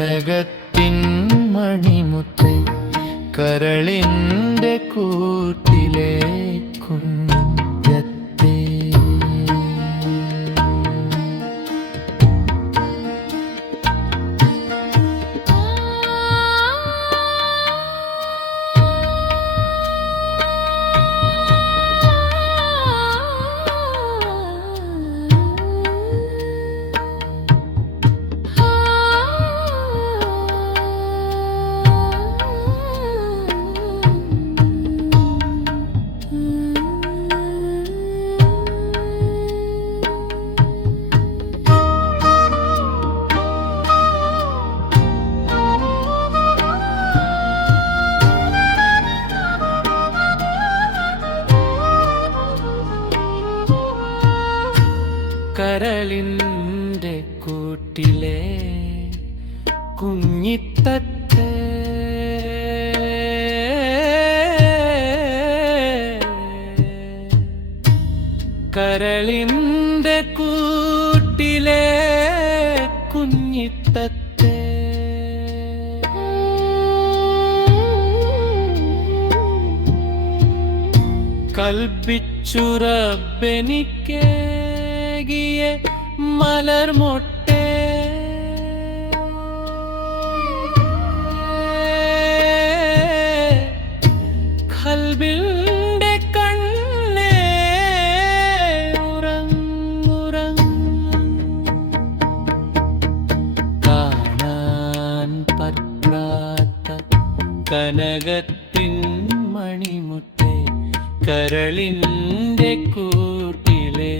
കനകത്തിൻ മണിമുത്ത് കരളിന്റെ കൂട്ടിലേ കരളിന്റെ കൂട്ടിലെ കുഞ്ഞിത്തത്തെ. കരളിന്റെ കൂട്ടിലെ കുഞ്ഞിത്തത്തെ. കൽപ്പിച്ചുറബെനിക്കേകിയ മലർമൊട്ടേ കൽബിന്റെ കണ്ണേ കനകത്തിൻ മണിമുട്ടേ. കരളിന്റെ കൂട്ടിലെ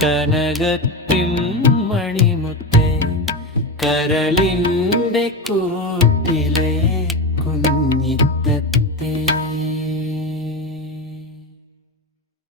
കനകത്തിൻ മണിമുത്തെ കരളിന്റെ കൂട്ടിലെ